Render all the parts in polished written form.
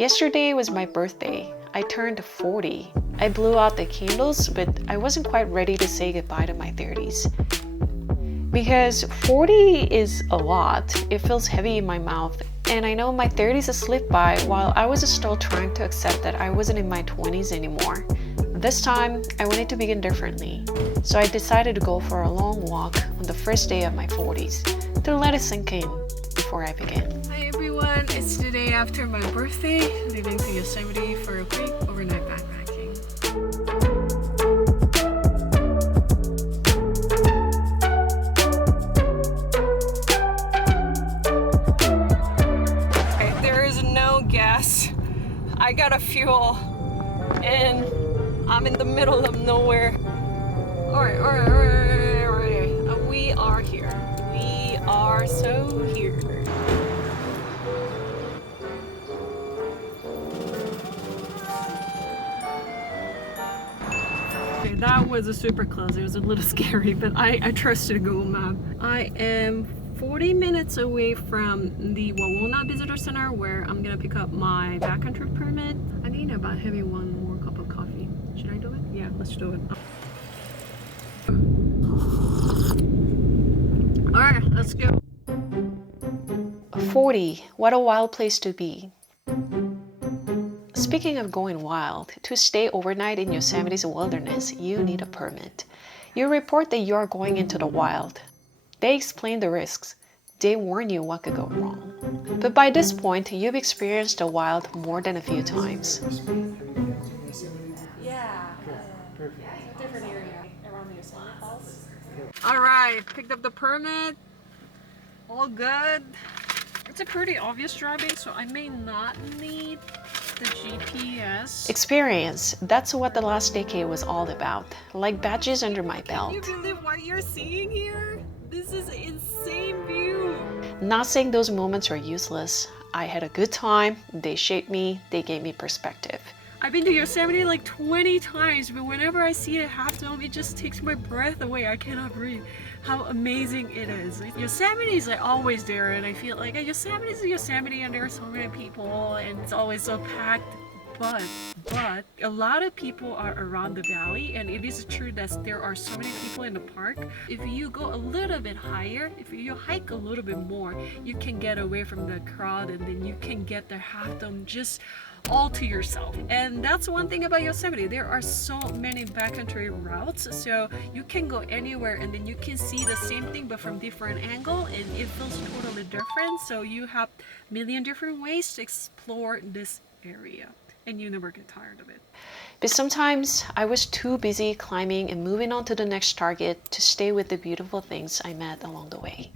Yesterday was my birthday. I turned 40. I blew out the candles, but I wasn't quite ready to say goodbye to my 30s. Because 40 is a lot. It feels heavy in my mouth. And I know my 30s slipped by while I was still trying to accept that I wasn't in my 20s anymore. This time, I wanted to begin differently. So I decided to go for a long walk on the first day of my 40s to let it sink in before I begin. Hi everyone, it's the day after my birthday, leaving to Yosemite for a quick overnight backpacking. Okay, there is no gas. I got a fuel and I'm in the middle of nowhere. Alright. We are here. We are so here. Okay, that was a super close. It was a little scary, but I trusted Google Map. I am 40 minutes away from the Wawona Visitor Center where I'm gonna pick up my backcountry permit. I need about having one more cup of coffee. Should I do it? Yeah, let's do it. Alright, let's go. 40. What a wild place to be. Speaking of going wild, to stay overnight in Yosemite's wilderness, you need a permit. You report that you are going into the wild. They explain the risks. They warn you what could go wrong. But by this point, you've experienced the wild more than a few times. Yeah, it's a different area around the Yosemite Falls. Alright, picked up the permit. All good. It's a pretty obvious driving, so I may not need the GPS. Experience. That's what the last decade was all about. Like badges under my belt. Can you believe what you're seeing here? This is an insane view. Not saying those moments are useless. I had a good time. They shaped me. They gave me perspective. I've been to Yosemite like 20 times, but whenever I see it half dome, it just takes my breath away. I cannot breathe. How amazing it is. Yosemite is like always there, and I feel like Yosemite is a Yosemite, and there are so many people, and it's always so packed. But a lot of people are around the valley, and it is true that there are so many people in the park. If you go a little bit higher, if you hike a little bit more, you can get away from the crowd, and then you can get the half dome just all to yourself. And that's one thing about Yosemite. There are so many backcountry routes, so you can go anywhere and then you can see the same thing but from different angle, and it feels totally different. So you have a million different ways to explore this area, and you never get tired of it. But sometimes I was too busy climbing and moving on to the next target to stay with the beautiful things I met along the way.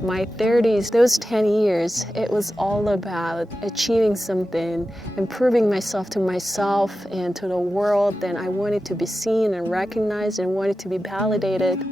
My 30s, those 10 years, it was all about achieving something, improving myself to myself and to the world. And I wanted to be seen and recognized and wanted to be validated.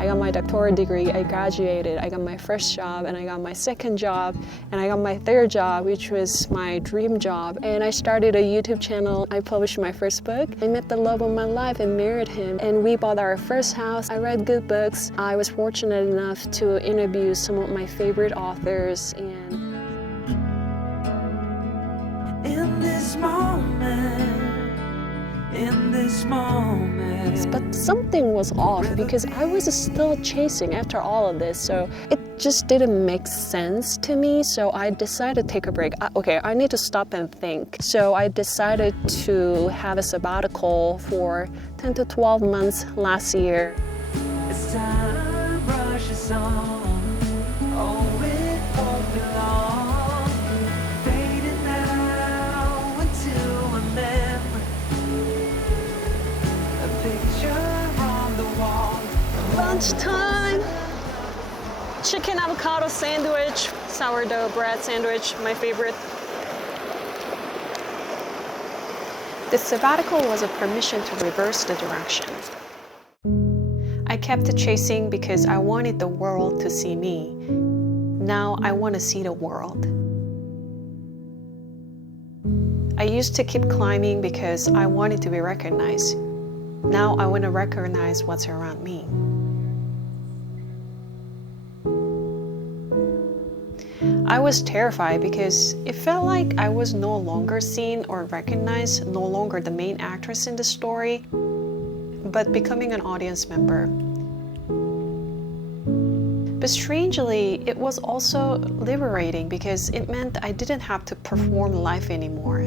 I got my doctoral degree, I graduated, I got my first job, and I got my second job, and I got my third job, which was my dream job. And I started a YouTube channel. I published my first book. I met the love of my life and married him, and we bought our first house. I read good books. I was fortunate enough to interview some of my favorite authors. And in this moment, but something was off because I was still chasing after all of this, so it just didn't make sense to me. So I decided to take a break. Okay, I need to stop and think. So I decided to have a sabbatical for 10 to 12 months last year. It's time to brush us on. Oh, it won't be long. Fading now into a memory. A picture on the wall. Lunchtime. Chicken avocado sandwich, sourdough bread sandwich, my favorite. The sabbatical was a permission to reverse the direction. I kept chasing because I wanted the world to see me. Now I want to see the world. I used to keep climbing because I wanted to be recognized. Now I want to recognize what's around me. I was terrified because it felt like I was no longer seen or recognized, no longer the main actress in the story, but becoming an audience member. But strangely, it was also liberating because it meant I didn't have to perform life anymore.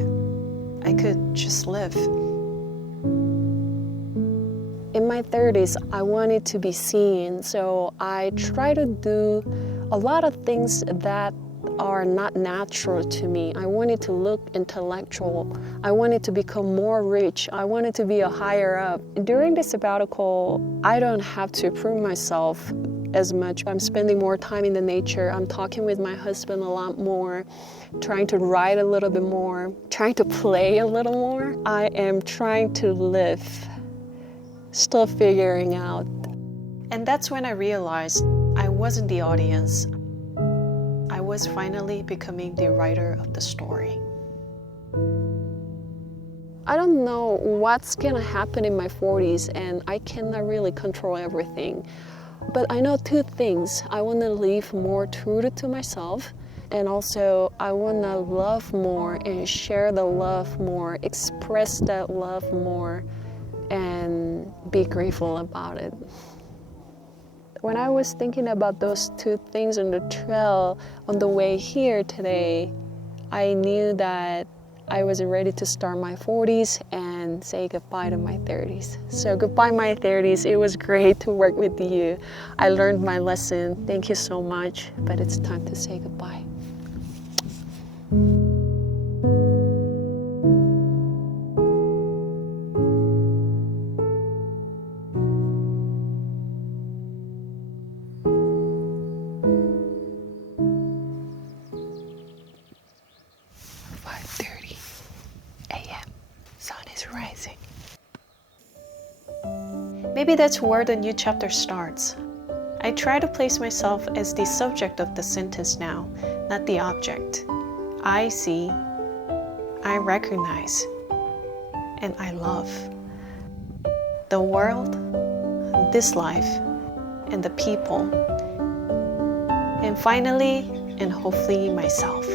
I could just live. In my 30s, I wanted to be seen, so I tried to do a lot of things that are not natural to me. I wanted to look intellectual. I wanted to become more rich. I wanted to be a higher up. During this sabbatical, I don't have to prove myself as much. I'm spending more time in the nature. I'm talking with my husband a lot more, trying to write a little bit more, trying to play a little more. I am trying to live, still figuring out. And that's when I realized I wasn't the audience. I was finally becoming the writer of the story. I don't know what's gonna happen in my 40s, and I cannot really control everything. But I know two things. I want to live more true to myself, and also I want to love more and share the love more, express that love more, and be grateful about it. When I was thinking about those two things on the trail on the way here today, I knew that I was ready to start my 40s and say goodbye to my 30s. So goodbye my 30s. It was great to work with you. I learned my lesson. Thank you so much. But it's time to say goodbye. Rising. Maybe that's where the new chapter starts. I try to place myself as the subject of the sentence now, not the object. I see, I recognize, and I love the world, this life, and the people, and finally, and hopefully myself.